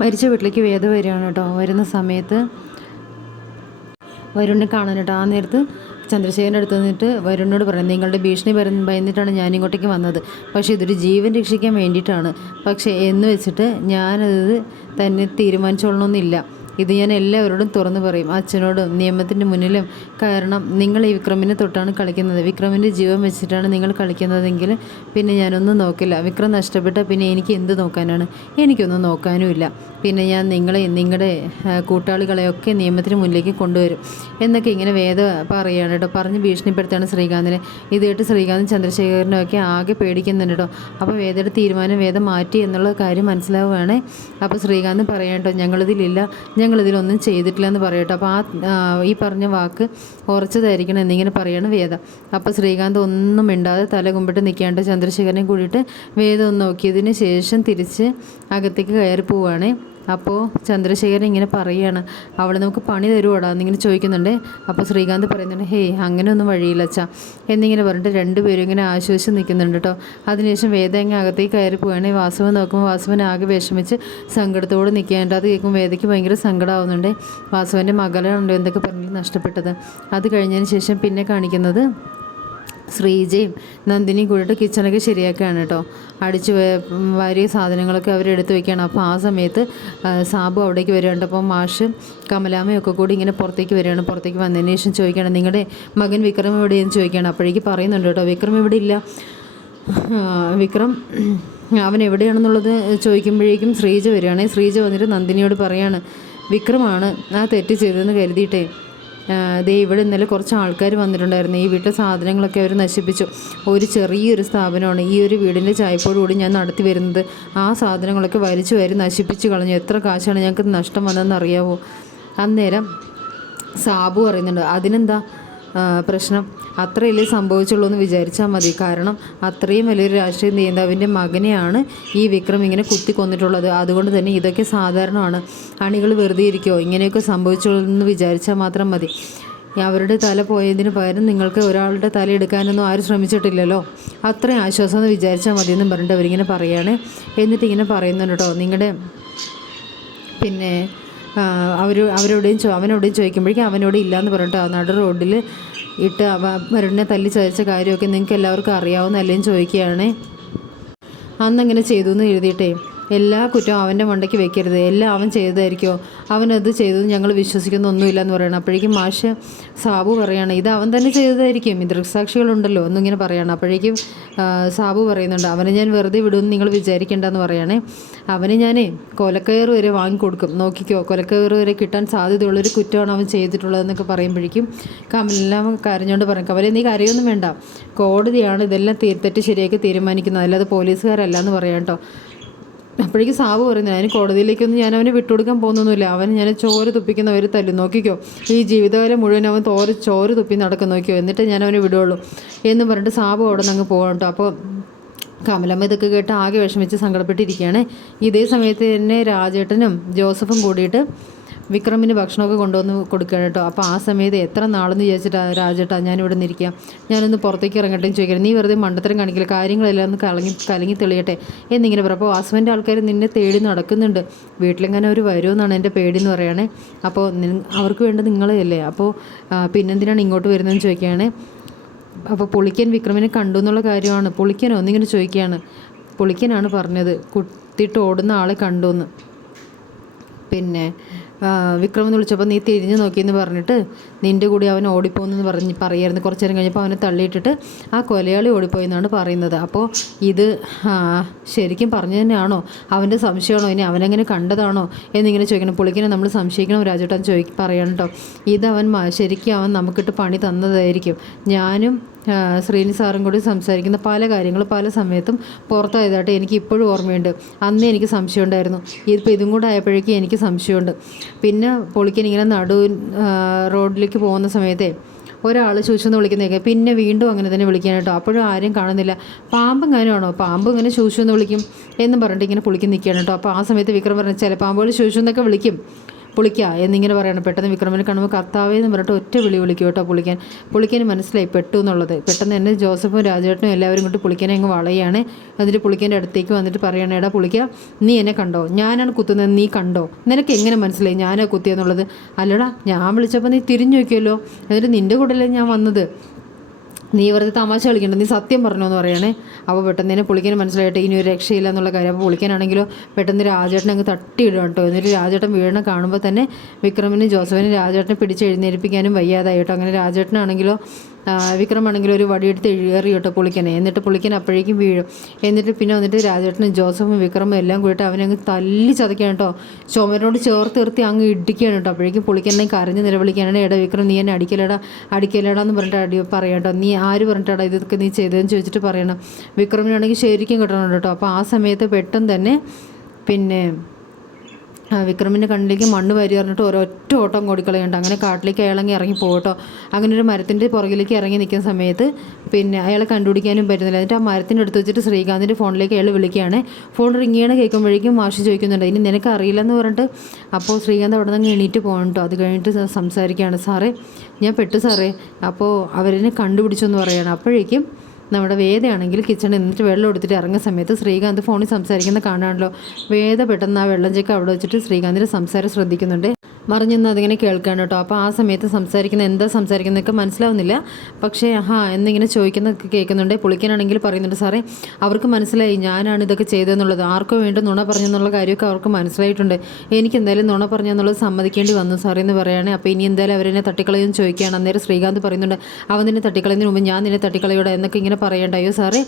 മരിച്ച വീട്ടിലേക്ക് വേദ വരികയാണ് കേട്ടോ. വരുന്ന സമയത്ത് വരുണിനെ കാണാൻ കേട്ടോ. ആ നേരത്ത് ചന്ദ്രശേഖരന്റെ അടുത്ത് നിന്നിട്ട് വരുണിനോട് പറയാം നിങ്ങളുടെ ഭീഷണി ഭയന്നിട്ടാണ് ഞാൻ ഇങ്ങോട്ടേക്ക് വന്നത്. പക്ഷേ ഇതൊരു ജീവൻ രക്ഷിക്കാൻ വേണ്ടിയിട്ടാണ്. പക്ഷേ എന്ന് വെച്ചിട്ട് ഞാനത് തന്നെ തീരുമാനിച്ചോളണമെന്നില്ല ഇത് ഞാൻ എല്ലാവരോടും തുറന്നു പറയും. അച്ഛനോടും നിയമത്തിന്റെ മുന്നിലും. കാരണം നിങ്ങൾ ഈ വിക്രമിനെ തൊട്ടാണ് കളിക്കുന്നത്. വിക്രമിന്റെ ജീവൻ വെച്ചിട്ടാണ് നിങ്ങൾ കളിക്കുന്നതെങ്കിൽ പിന്നെ ഞാനൊന്നും നോക്കില്ല. വിക്രം നഷ്ടപ്പെട്ട പിന്നെ എനിക്ക് എന്ത് നോക്കാനാണ്? എനിക്കൊന്നും നോക്കാനുമില്ല. പിന്നെ ഞാൻ നിങ്ങളെ നിങ്ങളുടെ കൂട്ടാളികളെയൊക്കെ നിയമത്തിന് മുന്നിലേക്ക് കൊണ്ടുവരും. എന്നൊക്കെ ഇങ്ങനെ വേദ പറയുകയാണ് കേട്ടോ. പറഞ്ഞ് ഭീഷണിപ്പെടുത്തുകയാണ് ശ്രീകാന്തിനെ. ഇത് കേട്ട് ശ്രീകാന്ത് ചന്ദ്രശേഖരനൊക്കെ ആകെ പേടിക്കുന്നുണ്ട് കേട്ടോ. അപ്പോൾ വേദയുടെ തീരുമാനം വേദം മാറ്റി എന്നുള്ള കാര്യം മനസ്സിലാവുകയാണ്. അപ്പോൾ ശ്രീകാന്ത് പറയാം കേട്ടോ ഞങ്ങളിതിലില്ല. ഞങ്ങളിതിലൊന്നും ചെയ്തിട്ടില്ല എന്ന് പറയട്ടോ. അപ്പോൾ ആ ഈ പറഞ്ഞ വാക്ക് ഉറച്ചതായിരിക്കണം എന്നിങ്ങനെ പറയാണ് വേദ. അപ്പോൾ ശ്രീകാന്ത് ഒന്നും മിണ്ടാതെ തല കുമ്പിട്ട് നിൽക്കാണ്ട് ചന്ദ്രശേഖരനെ കൂടിയിട്ട് വേദം ഒന്ന് നോക്കിയതിന് ശേഷം തിരിച്ച് അകത്തേക്ക് കയറി പോവുകയാണേ അപ്പോൾ ചന്ദ്രശേഖരൻ ഇങ്ങനെ പറയുകയാണ് അവൾ നമുക്ക് പണി തരുവാടാ? എന്നിങ്ങനെ ചോദിക്കുന്നുണ്ട്. അപ്പോൾ ശ്രീകാന്ത് പറയുന്നുണ്ട് ഹേയ് അങ്ങനെയൊന്നും വഴിയില്ല അച്ഛാ എന്നിങ്ങനെ പറഞ്ഞിട്ട് രണ്ടുപേരും ഇങ്ങനെ ആശ്വസിച്ച് നിൽക്കുന്നുണ്ട് കേട്ടോ അതിനുശേഷം വേദ ഇങ്ങനെ അകത്തേക്ക് കയറി പോവുകയാണെങ്കിൽ വാസുവൻ നോക്കുമ്പോൾ വാസവൻ ആകെ വിഷമിച്ച് സങ്കടത്തോട് നിൽക്കേണ്ട അത് കേൾക്കുമ്പോൾ വേദയ്ക്ക് ഭയങ്കര സങ്കടമാവുന്നുണ്ട് വാസവന്റെ മകളാണല്ലോ എന്തൊക്കെ പറഞ്ഞിട്ട് നഷ്ടപ്പെട്ടത്. അത് കഴിഞ്ഞതിന് ശേഷം പിന്നെ കാണിക്കുന്നത് ശ്രീജയും നന്ദിനിയും കൂടിയിട്ട് കിച്ചണൊക്കെ ശരിയാക്കുകയാണ് കേട്ടോ. അടിച്ച് വാരിയ സാധനങ്ങളൊക്കെ അവരെടുത്ത് വെക്കുകയാണ്. അപ്പോൾ ആ സമയത്ത് സാബു അവിടേക്ക് വരികയുണ്ട് അപ്പോൾ മാഷ് കമലാമയൊക്കെ കൂടി ഇങ്ങനെ പുറത്തേക്ക് വരികയാണ്. പുറത്തേക്ക് വന്നതിന് ശേഷം ചോദിക്കുകയാണ് നിങ്ങളുടെ മകൻ വിക്രം എവിടെയെന്ന്? ചോദിക്കുകയാണ്. അപ്പോഴേക്ക് പറയുന്നുണ്ട് കേട്ടോ വിക്രം ഇവിടെ ഇല്ല. വിക്രം അവൻ എവിടെയാണെന്നുള്ളത് ചോദിക്കുമ്പോഴേക്കും ശ്രീജ വരികയാണ്. ശ്രീജ വന്നിട്ട് നന്ദിനിയോട് പറയാണ് വിക്രമാണ് ആ തെറ്റ് ചെയ്തതെന്ന് കരുതിയിട്ടേ. ദേ ഇവിടെ ഇന്നലെ കുറച്ച് ആൾക്കാർ വന്നിട്ടുണ്ടായിരുന്നു. ഈ വീട്ടിലെ സാധനങ്ങളൊക്കെ അവർ നശിപ്പിച്ചു. ഒരു ചെറിയൊരു സ്ഥാപനമാണ്. ഈ ഒരു വീടിന്റെ ചായപ്പോടുകൂടി ഞാൻ നടത്തി വരുന്നത്. ആ സാധനങ്ങളൊക്കെ വലിച്ചു വരി നശിപ്പിച്ച് കളഞ്ഞു. എത്ര കാശാണ് ഞങ്ങൾക്ക് നഷ്ടം വന്നതെന്ന് അറിയാവോ? അന്നേരം സാബു പറയുന്നുണ്ട് അതിനെന്താ? പ്രശ്നം അത്രയല്ലേ സംഭവിച്ചുള്ളൂ എന്ന് വിചാരിച്ചാൽ മതി. കാരണം അത്രയും വലിയൊരു രാഷ്ട്രീയ നേതാവിന്റെ മകനെയാണ് ഈ വിക്രം ഇങ്ങനെ കുത്തി കൊന്നിട്ടുള്ളത് അതുകൊണ്ട് തന്നെ ഇതൊക്കെ സാധാരണമാണ്. അണികൾ വെറുതെ ഇരിക്കുമോ ഇങ്ങനെയൊക്കെ സംഭവിച്ചുള്ളൂ എന്ന് വിചാരിച്ചാൽ മാത്രം മതി. അവരുടെ തല പോയതിന് പകരം നിങ്ങൾക്ക് ഒരാളുടെ തല എടുക്കാനൊന്നും ആരും ശ്രമിച്ചിട്ടില്ലല്ലോ? അത്രയും ആശ്വാസം എന്ന് വിചാരിച്ചാൽ മതി എന്നും പറഞ്ഞിട്ട് അവരിങ്ങനെ പറയുകയാണ് എന്നിട്ട് ഇങ്ങനെ പറയുന്നുണ്ട് കേട്ടോ. നിങ്ങളുടെ പിന്നെ അവർ അവരോടെയും ചോ അവനോടെയും ചോദിക്കുമ്പോഴേക്കും അവനോട് ഇല്ലയെന്ന് പറഞ്ഞിട്ട് നടു റോഡിൽ ഇട്ട് അവ മരുണിനെ തല്ലി ചതച്ച കാര്യമൊക്കെ നിങ്ങൾക്ക് എല്ലാവർക്കും അറിയാവുന്നല്ലേന്ന് ചോദിക്കുകയാണ്. അന്നങ്ങനെ ചെയ്തു എന്ന് എഴുതിയിട്ടേ. എല്ലാ കുറ്റവും അവന്റെ മണ്ടയ്ക്ക് വെക്കരുത്. എല്ലാം അവൻ ചെയ്തതായിരിക്കുമോ അവനത് ചെയ്തത് ഞങ്ങൾ വിശ്വസിക്കുന്ന ഒന്നുമില്ല എന്ന് പറയണം. അപ്പോഴേക്കും മാഷ് സാബു പറയാണ് ഇത് അവൻ തന്നെ ചെയ്തതായിരിക്കും. ഈ ദൃക്സാക്ഷികളുണ്ടല്ലോ എന്നിങ്ങനെ പറയണം. അപ്പോഴേക്കും സാബു പറയുന്നുണ്ട് അവനെ ഞാൻ വെറുതെ വിടുമെന്ന് നിങ്ങൾ വിചാരിക്കേണ്ടെന്ന് പറയണേ. അവന് ഞാൻ കൊലക്കയർ വരെ വാങ്ങിക്കൊടുക്കും. നോക്കിക്കോ കൊലക്കയർ വരെ കിട്ടാൻ സാധ്യതയുള്ളൊരു കുറ്റമാണ് അവൻ ചെയ്തിട്ടുള്ളതെന്നൊക്കെ പറയുമ്പോഴേക്കും കമലെല്ലാം കരഞ്ഞുകൊണ്ട് പറയും കമലെ നീ കരയൊന്നും വേണ്ട. കോടതിയാണ് ഇതെല്ലാം തെറ്റ് ശരിയാക്കി തീരുമാനിക്കുന്നത്. അല്ലാതെ പോലീസുകാരല്ല എന്ന് പറയാം കേട്ടോ. അപ്പോഴേക്കും സാബ് പറയുന്നത് അതിന് കോടതിയിലേക്കൊന്നും ഞാൻ അവനെ വിട്ടുകൊടുക്കാൻ പോകുന്നൊന്നുമില്ല. അവൻ ഞാൻ ചോര തുപ്പിക്കുന്ന ഒരു തല്ലു. നോക്കിക്കോ ഈ ജീവിതകാലം മുഴുവൻ അവൻ തോര ചോര തുപ്പി നടക്കും. നോക്കിയോ എന്നിട്ട് ഞാൻ അവനെ വിടുകയുള്ളൂ. എന്ന് പറഞ്ഞിട്ട് സാബ് അവിടെ നിന്ന് അങ്ങ് പോകണം കേട്ടോ. അപ്പോൾ കമലമ്മ ഇതൊക്കെ കേട്ട് ആകെ വിഷമിച്ച് സങ്കടപ്പെട്ടിരിക്കുകയാണ്. ഇതേ സമയത്ത് തന്നെ രാജേട്ടനും ജോസഫും കൂടിയിട്ട് വിക്രമിന് ഭക്ഷണമൊക്കെ കൊണ്ടുവന്ന് കൊടുക്കുക കേട്ടോ. അപ്പോൾ ആ സമയത്ത് എത്ര നാളെന്ന് വിചാരിച്ചിട്ടാ രാജേട്ടാ ഞാനിവിടെ നിന്നിരിക്കാം. ഞാനൊന്ന് പുറത്തേക്ക് ഇറങ്ങട്ടെ എന്ന് ചോദിക്കണം നീ വെറുതെ മണ്ടത്തരം കാണിക്കില്ല? കാര്യങ്ങളെല്ലാം ഒന്ന് കലങ്ങി കലങ്ങി തെളിയട്ടെ. എന്നിങ്ങനെ പറയും അപ്പോൾ ഹസ്ബൻഡ് ആൾക്കാർ നിന്നെ തേടി നടക്കുന്നുണ്ട്. വീട്ടിലെങ്ങനെ ഒരു വരുമെന്നാണ് എന്റെ പേടി എന്ന് പറയുകയാണേ അപ്പോൾ അവർക്ക് വേണ്ടത് നിങ്ങളെയല്ലേ? അപ്പോൾ പിന്നെന്തിനാണ് ഇങ്ങോട്ട് വരുന്നതെന്ന് ചോദിക്കുകയാണ്. അപ്പോൾ പുളിക്കൻ വിക്രമിനെ കണ്ടു എന്നുള്ള കാര്യമാണ്. പുളിക്കനോ എന്നിങ്ങനെ ചോദിക്കുകയാണ്. പുളിക്കനാണ് പറഞ്ഞത് കുത്തിട്ട് ഓടുന്ന ആളെ കണ്ടു എന്ന് പിന്നെ വിക്രം എന്ന് വിളിച്ചപ്പോൾ നീ തിരിഞ്ഞു നോക്കിയെന്ന് പറഞ്ഞിട്ട് നിന്റെ കൂടി അവൻ ഓടിപ്പോകുന്നെന്ന് പറഞ്ഞ് പറയായിരുന്നു. കുറച്ച് നേരം കഴിഞ്ഞപ്പോൾ അവനെ തള്ളിയിട്ടിട്ട് ആ കൊലയാളി ഓടിപ്പോയി എന്നാണ് പറയുന്നത്. അപ്പോൾ ഇത് ശരിക്കും പറഞ്ഞു തന്നെയാണോ? അവന്റെ സംശയമാണോ? ഇനി അവനെങ്ങനെ കണ്ടതാണോ? എന്നിങ്ങനെ ചോദിക്കണം. പുള്ളിക്കിനെ നമ്മൾ സംശയിക്കണം രാജേട്ടൻ ചോദി പറയണം കേട്ടോ ഇതവൻ ശരിക്കും അവൻ നമുക്കിട്ട് പണി തന്നതായിരിക്കും. ഞാനും ശ്രീനി സാറും കൂടി സംസാരിക്കുന്ന പല കാര്യങ്ങൾ പല സമയത്തും പുറത്തായതായിട്ട് എനിക്ക് ഇപ്പോഴും ഓർമ്മയുണ്ട്. അന്ന് എനിക്ക് സംശയം ഉണ്ടായിരുന്നു ഇതിപ്പോൾ ഇതും കൂടെ ആയപ്പോഴേക്കും എനിക്ക് സംശയമുണ്ട്. പിന്നെ പൊളിക്കൻ ഇങ്ങനെ നടു റോഡിലേക്ക് പോകുന്ന സമയത്തെ ഒരാൾ ശൂശുന്ന് വിളിക്കുന്നതൊക്കെ പിന്നെ വീണ്ടും അങ്ങനെ തന്നെ വിളിക്കാൻ കേട്ടോ. അപ്പോഴും ആരും കാണുന്നില്ല. പാമ്പ് എങ്ങനെയാണോ പാമ്പ് ഇങ്ങനെ ശൂശു എന്ന് വിളിക്കും എന്നും പറഞ്ഞിട്ട് ഇങ്ങനെ പുളിക്ക് നിൽക്കുകയാണ് കേട്ടോ. അപ്പോൾ ആ സമയത്ത് വിക്രം പറഞ്ഞ ചില പാമ്പുകൾ ശൂശു എന്നൊക്കെ വിളിക്കും. പുളിക്ക എന്നിങ്ങനെ പറയണം. പെട്ടെന്ന് വിക്രമനെ കാണുമ്പോൾ കർത്താവേ എന്ന് പറഞ്ഞിട്ട് ഒറ്റ വിളി വിളിക്കും കേട്ടോ പുളിക്കാൻ. പുളിക്കന് മനസ്സിലായി പെട്ടു എന്നുള്ളത്. പെട്ടെന്ന് തന്നെ ജോസഫും രാജേട്ടനും എല്ലാവരും കൊണ്ട് പുളിക്കനെ അങ്ങ് വളയാണ്. എന്നിട്ട് പുളിക്കന്റെ അടുത്തേക്ക് വന്നിട്ട് പറയണ എടാ പുളിക്ക നീ എന്നെ കണ്ടോ? ഞാനാണ് കുത്തുന്നത് നീ കണ്ടോ? നിനക്ക് എങ്ങനെ മനസ്സിലായി ഞാനാ കുത്തിയെന്നുള്ളത്? അല്ലടാ ഞാൻ വിളിച്ചപ്പോൾ നീ തിരിഞ്ഞു നോക്കിയല്ലോ. എന്നിട്ട് നിന്റെ കൂടെയല്ലേ ഞാൻ വന്നത്? നീ വെറുതെ തമാശ കളിക്കണ്ട നീ സത്യം പറഞ്ഞു എന്ന് പറയണേ. അപ്പോൾ പെട്ടെന്ന് തന്നെ പുളിക്കാൻ മനസ്സിലായിട്ട് ഇനി ഒരു രക്ഷയില്ല എന്നുള്ള കാര്യം. അപ്പോൾ പുളിക്കാനാണെങ്കിലോ പെട്ടെന്ന് രാജേട്ടനെ അങ്ങ് തട്ടിയിടും കേട്ടോ. എന്നിട്ട് രാജേട്ടൻ വീണ കാണുമ്പോൾ തന്നെ വിക്രമിനും ജോസഫിനും രാജേട്ടനെ പിടിച്ച് എഴുന്നേൽപ്പിക്കാനും വയ്യാതായിട്ടോ അങ്ങനെ രാജേട്ടനാണെങ്കിലോ ആ, വിക്രമാണെങ്കിലും ഒരു വടിയെടുത്ത് എഴുകേറി കേട്ടോ പുളിക്കനെ എന്നിട്ട് പുളിക്കൻ അപ്പോഴേക്കും വീഴും. എന്നിട്ട് പിന്നെ വന്നിട്ട് രാജേട്ടനും ജോസഫും വിക്രമും എല്ലാം കൂടിയിട്ട് അവനങ്ങ് തല്ലി ചതയ്ക്കാൻ കേട്ടോ. ചുമരോട് ചേർത്ത് നിർത്തി അങ്ങ് ഇടിക്കുകയാണ് കേട്ടോ. അപ്പോഴേക്കും പുളിക്കനെ കരഞ്ഞ് നിലവിളിക്കാനാണ് എടാ വിക്രം നീ എന്നെ അടിക്കലടാ അടിക്കലടാ എന്ന് പറഞ്ഞിട്ട് അടി പറയാം കേട്ടോ. നീ ആര് പറഞ്ഞിട്ടാടാ ഇതൊക്കെ നീ ചെയ്തതെന്ന് ചോദിച്ചിട്ട് പറയണം. വിക്രമിനാണെങ്കിൽ ശരിക്കും കിട്ടണം കേട്ടോ. അപ്പോൾ ആ സമയത്ത് പെട്ടെന്ന് തന്നെ പിന്നെ വിക്രമിന്റെ കണ്ണിലേക്ക് മണ്ണ് വരി പറഞ്ഞിട്ട് ഒരൊറ്റ ഓട്ടം കൊടുക്കളയുണ്ട് അങ്ങനെ കാട്ടിലേക്ക് അയാളങ്ങി ഇറങ്ങി പോകട്ടോ അങ്ങനെ ഒരു മരത്തിന്റെ പുറകിലേക്ക് ഇറങ്ങി നിൽക്കുന്ന സമയത്ത് പിന്നെ അയാളെ കണ്ടുപിടിക്കാനും പറ്റുന്നില്ല. എന്നിട്ട് ആ മരത്തിന്റെ അടുത്ത് വെച്ചിട്ട് ശ്രീകാന്തിന്റെ ഫോണിലേക്ക് അയാൾ വിളിക്കുകയാണ്. ഫോൺ റിങ് ചെയ്യണ കേൾക്കുമ്പോഴേക്കും മാഷി ചോദിക്കുന്നുണ്ട് ഇനി നിനക്ക് അറിയില്ലെന്ന് പറഞ്ഞിട്ട്? അപ്പോൾ ശ്രീകാന്ത് അവിടെ നിന്ന് എണീറ്റ് പോകണ്ടോ അത് കഴിഞ്ഞിട്ട് സംസാരിക്കുകയാണ് സാറേ ഞാൻ പെട്ടു സാറേ. അപ്പോൾ അവരെന്നെ കണ്ടുപിടിച്ചു എന്ന് പറയുകയാണ് അപ്പോഴേക്കും നമ്മുടെ വേദയാണെങ്കിൽ കിച്ചണിൽ നിന്നിട്ട് വെള്ളം എടുത്തിട്ട് ഇറങ്ങുന്ന സമയത്ത് ശ്രീകാന്ത് ഫോണിൽ സംസാരിക്കുന്ന കാണാണല്ലോ. വേദ പെട്ടെന്ന് ആ വെള്ളം ചെക്ക് അവിടെ വെച്ചിട്ട് ശ്രീകാന്തിന്റെ സംസാരം ശ്രദ്ധിക്കുന്നുണ്ട്. മറിഞ്ഞൊന്ന് അതിങ്ങനെ കേൾക്കാണ് കേട്ടോ. അപ്പോൾ ആ സമയത്ത് സംസാരിക്കുന്ന എന്താ സംസാരിക്കുന്നതൊക്കെ മനസ്സിലാവുന്നില്ല. പക്ഷേ ഹാ എന്നിങ്ങനെ ചോദിക്കുന്നതൊക്കെ കേൾക്കുന്നുണ്ട്. പുളിക്കനാണെങ്കിൽ പറയുന്നുണ്ട് സാറേ അവർക്ക് മനസ്സിലായി. ഞാനാണ് ഇതൊക്കെ ചെയ്തതെന്നുള്ളത്. ആർക്കോ വേണ്ടി നുണ പറഞ്ഞെന്നുള്ള കാര്യമൊക്കെ അവർക്ക് മനസ്സിലായിട്ടുണ്ട്. എനിക്ക് എന്തായാലും നുണ പറഞ്ഞെന്നുള്ളത് സമ്മതിക്കേണ്ടി വന്നു സാറേ എന്ന് പറയുകയാണ്. അപ്പോൾ ഇനി എന്തായാലും അവരെന്നെ തട്ടിക്കളയെന്ന് ചോദിക്കുകയാണ്. അന്നേരം ശ്രീകാന്ത് പറയുന്നുണ്ട് അവൻ നിന്നെ തട്ടിക്കളയുന്നതിന് മുമ്പ് ഞാൻ നിന്നെ തട്ടിക്കളയോടെ എന്നൊക്കെ ഇങ്ങനെ പറയേണ്ട. അയ്യോ സാറേ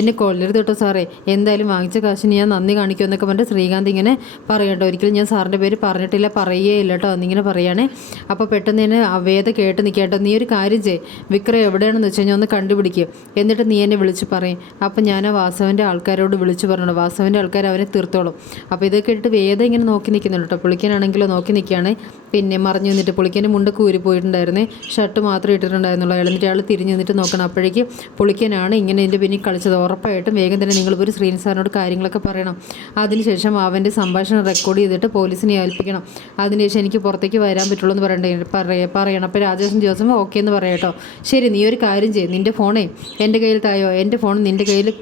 എന്നെ കൊള്ളരുത് കേട്ടോ സാറേ. എന്തായാലും വാങ്ങിച്ച കാശിന് ഞാൻ നന്ദി കാണിക്കുമെന്നൊക്കെ പറഞ്ഞിട്ട് ശ്രീകാന്ത് ഇങ്ങനെ പറയേണ്ട. ഒരിക്കലും ഞാൻ സാറിന്റെ പേര് പറഞ്ഞിട്ടില്ല പറയുകയേ ഇല്ല കേട്ടോ എന്നിങ്ങനെ പറയുകയാണേ അപ്പോൾ പെട്ടെന്ന് തന്നെ ആ വേദ കേട്ട് നിൽക്കേട്ടോ നീ ഒരു കാര്യം ചെയ് വിക്രം എവിടെയാണെന്ന് വെച്ച് കഴിഞ്ഞാൽ ഒന്ന് കണ്ടുപിടിക്കുക എന്നിട്ട് നീ എന്നെ വിളിച്ച് പറയും. അപ്പോൾ ഞാൻ ആ വാസവന്റെ ആൾക്കാരോട് വിളിച്ച് പറഞ്ഞോളൂ. വാസവന്റെ ആൾക്കാർ അവനെ തീർത്തോളും. അപ്പോൾ ഇതൊക്കെ ഇട്ട് വേദ ഇങ്ങനെ നോക്കി നിൽക്കുന്നുണ്ട് കേട്ടോ. പുളിക്കനാണെങ്കിലോ നോക്കി നിൽക്കുകയാണ് പിന്നെ മറിഞ്ഞു നിന്നിട്ട് പുളിക്കന്റെ മുണ്ടൊക്കെ ഊരി പോയിട്ടുണ്ടായിരുന്നേ. ഷർട്ട് മാത്രം ഇട്ടിട്ടുണ്ടായിരുന്നുള്ളൂ അയാൾ. എന്നിട്ട് അയാൾ തിരിഞ്ഞ് നിന്നിട്ട് നോക്കണം. അപ്പോഴേക്ക് പുളിക്കനാണ് ഇങ്ങനെ എന്റെ പിന്നെ കളിച്ചത്. ഉറപ്പായിട്ടും വേഗം തന്നെ നിങ്ങൾ ഒരു ശ്രീനി സാറിനോട് കാര്യങ്ങളൊക്കെ പറയണം. അതിനുശേഷം അവന്റെ സംഭാഷണം റെക്കോർഡ് ചെയ്തിട്ട് പോലീസിനെ ഏൽപ്പിക്കണം. അതിനുശേഷം എനിക്ക് പുറത്തേക്ക് വരാൻ പറ്റുള്ളൂ എന്ന് പറയണ്ടേ പറയ പറയണം. അപ്പോൾ രാജേഷൻ ജോസഫ് ഓക്കെ എന്ന് പറയാം കേട്ടോ. ശരി നീ ഒരു കാര്യം ചെയ്യും. നിന്റെ ഫോണേ എന്റെ കയ്യിൽ തായോ? എന്റെ ഫോൺ നിന്റെ കയ്യിൽ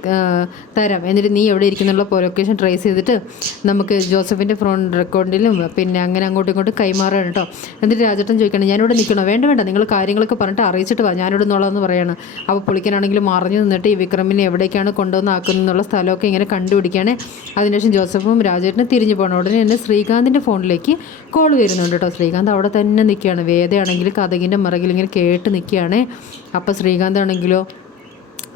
തരാം. എന്നിട്ട് നീ എവിടെ ഇരിക്കുന്നുള്ള ലൊക്കേഷൻ ട്രേസ് ചെയ്തിട്ട് നമുക്ക് ജോസഫിന്റെ ഫോൺ റെക്കോർഡിലും പിന്നെ അങ്ങനെ അങ്ങോട്ടും ഇങ്ങോട്ടും കൈമാറുകയാണ് കേട്ടോ. എന്നിട്ട് രാജേട്ടൻ ചോദിക്കണം ഞാനിവിടെ നിൽക്കണോ? വേണ്ട വേണ്ട. നിങ്ങൾ കാര്യങ്ങളൊക്കെ പറഞ്ഞിട്ട് അറിയിച്ചിട്ട് വാ. ഞാനിവിടെ നിന്നുള്ളതെന്ന് പറയാണ്. അപ്പോൾ പുളിക്കനാണെങ്കിൽ മറിഞ്ഞു നിന്നിട്ട് ഈ വിക്രമിനെ എവിടേക്കാണ് കൊണ്ടുവന്ന് ആക്കുന്നതെന്നുള്ള സ്ഥലമൊക്കെ ഇങ്ങനെ കണ്ടുപിടിക്കുകയാണ് അതിനുശേഷം ജോസഫും രാജേട്ടനും തിരിഞ്ഞു പോകണം ഉടനെ തന്നെ ശ്രീകാന്തിന്റെ ഫോണിലേക്ക് കോൾ വരുന്നുണ്ട് കേട്ടോ. ശ്രീകാന്ത് അവിടെ തന്നെ നിൽക്കുകയാണ്. വേദയാണെങ്കിൽ കഥകിന്റെ മറകിൽ ഇങ്ങനെ കേട്ട് നിൽക്കുകയാണ്. അപ്പോൾ ശ്രീകാന്ത് ആണെങ്കിലോ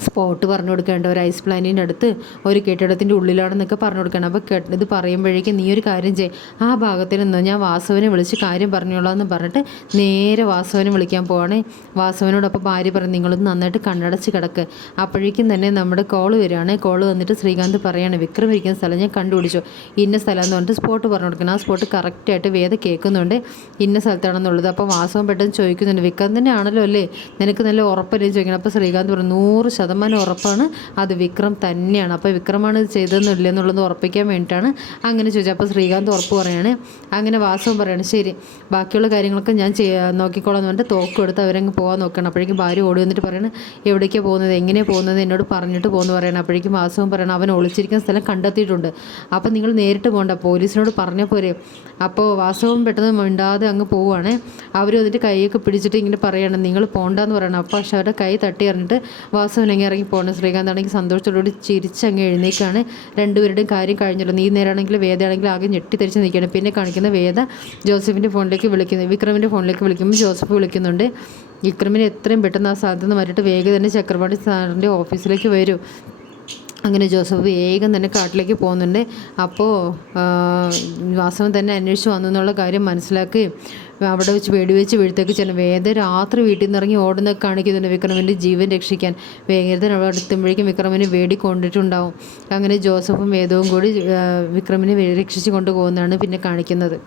സ്പോട്ട് പറഞ്ഞു കൊടുക്കേണ്ട ഒരു ഐസ് പ്ലാനിന്റെ അടുത്ത് ഒരു കെട്ടിടത്തിന്റെ ഉള്ളിലാണെന്നൊക്കെ പറഞ്ഞു കൊടുക്കണം. അപ്പോൾ കെ ഇത് പറയുമ്പോഴേക്കും നീ ഒരു കാര്യം ചെയ് ആ ഭാഗത്തിൽ നിന്നോ ഞാൻ വാസവനെ വിളിച്ച് കാര്യം പറഞ്ഞോളാം എന്ന് പറഞ്ഞിട്ട് നേരെ വാസവനെ വിളിക്കാൻ പോവാണേ. വാസവനോടൊപ്പം ഭാര്യ പറഞ്ഞു നിങ്ങളൊന്ന് നന്നായിട്ട് കണ്ണടച്ച് കിടക്ക്. അപ്പോഴേക്കും തന്നെ നമ്മുടെ കോൾ വരികയാണ്. കോൾ വന്നിട്ട് ശ്രീകാന്ത് പറയാണ് വിക്രം ഇരിക്കുന്ന സ്ഥലം ഞാൻ കണ്ടുപിടിച്ചു. ഇന്ന സ്ഥലം എന്ന് പറഞ്ഞിട്ട് സ്പോട്ട് പറഞ്ഞു കൊടുക്കണം. ആ സ്പോട്ട് കറക്റ്റായിട്ട് വേദ കേൾക്കുന്നുണ്ട്. ഇന്ന സ്ഥലത്താണെന്നുള്ളത്. അപ്പോൾ വാസവൻ പെട്ടെന്ന് ചോദിക്കുന്നുണ്ട് വിക്രം തന്നെ ആണല്ലോ അല്ലേ? നിനക്ക് നല്ല ഉറപ്പല്ലേ? ചോദിക്കണം. അപ്പോൾ ശ്രീകാന്ത് പറഞ്ഞു നൂറ് ശതമാനം ഉറപ്പാണ്. അത് വിക്രം തന്നെയാണ്. അപ്പോൾ വിക്രമാണ് ഇത് ചെയ്തതെന്നില്ല എന്നുള്ളത് ഉറപ്പിക്കാൻ വേണ്ടിയിട്ടാണ് അങ്ങനെ ചോദിച്ചത്. അപ്പോൾ ശ്രീകാന്ത് ഉറപ്പ് പറയാണ്. അങ്ങനെ വാസവും പറയാണ് ശരി ബാക്കിയുള്ള കാര്യങ്ങളൊക്കെ ഞാൻ നോക്കിക്കോളാം എന്ന് പറഞ്ഞിട്ട് തോക്കും എടുത്ത് അവരങ്ങ് പോകാൻ നോക്കണം അപ്പോഴേക്കും ഭാര്യ ഓടി വന്നിട്ട് പറയണം എവിടേക്കാണ് പോകുന്നത്? എങ്ങനെയാണ് പോകുന്നത്? എന്നോട് പറഞ്ഞിട്ട് പോകുന്നു പറയണം. അപ്പോഴേക്കും വാസവും പറയണം അവൻ ഒളിച്ചിരിക്കുന്ന സ്ഥലം കണ്ടെത്തിയിട്ടുണ്ട്. അപ്പോൾ നിങ്ങൾ നേരിട്ട് പോകണ്ട. പോലീസിനോട് പറഞ്ഞ പോരെ. അപ്പോൾ വാസവും പെട്ടെന്ന് മിണ്ടാതെ അങ്ങ് പോവുകയാണ് അവർ വന്നിട്ട് കൈയൊക്കെ പിടിച്ചിട്ട് ഇങ്ങനെ പറയണം നിങ്ങൾ പോകണ്ടെന്ന് പറയണം. അപ്പോൾ പക്ഷെ അവരുടെ കൈ തട്ടി അറിഞ്ഞിട്ട് വാസവൻ അങ്ങ് ഇറങ്ങി പോകണം ശ്രീകാന്ത് ആണെങ്കിൽ സന്തോഷത്തോടുകൂടി ചിരിച്ചങ്ങ് എഴുന്നേക്കാണ്. രണ്ടുപേരുടെയും കാര്യം കഴിഞ്ഞല്ലോ. നീ നേരാണെങ്കിൽ വേദയാണെങ്കിൽ ആകെ ഞെട്ടിത്തെറിച്ച് നിൽക്കുകയാണ്. പിന്നെ കാണിക്കുന്ന വേദ ജോസഫിന്റെ ഫോണിലേക്ക് വിളിക്കുന്നു. വിക്രമിന്റെ ഫോണിലേക്ക് വിളിക്കുമ്പോൾ ജോസഫ് വിളിക്കുന്നുണ്ട്. വിക്രമിന് എത്രയും പെട്ടെന്ന് ആ സാധ്യത മാറിയിട്ട് വേഗം തന്നെ ചക്രപാണി സാറിന്റെ ഓഫീസിലേക്ക് വരൂ. അങ്ങനെ ജോസഫ് വേഗം തന്നെ കാട്ടിലേക്ക് പോകുന്നുണ്ട്. അപ്പോൾ വാസവൻ തന്നെ അന്വേഷിച്ച് വന്നു എന്നുള്ള കാര്യം മനസ്സിലാക്കുകയും അവിടെ വെച്ച് വെടിവെച്ച് വീഴ്ത്തേക്ക് ചെല്ലും വേദ രാത്രി വീട്ടിൽ നിന്ന് ഇറങ്ങി ഓടുന്നൊക്കെ കാണിക്കുന്നുണ്ട് വിക്രമിന്റെ ജീവൻ രക്ഷിക്കാൻ. വേഗത്തിൽ അവിടെ എത്തുമ്പോഴേക്കും വിക്രമിനെ വേടി കൊണ്ടിട്ടുണ്ടാവും അങ്ങനെ ജോസഫും വേദവും കൂടി വിക്രമിനെ രക്ഷിച്ച് കൊണ്ടുപോകുന്നതാണ് പിന്നെ കാണിക്കുന്നത്.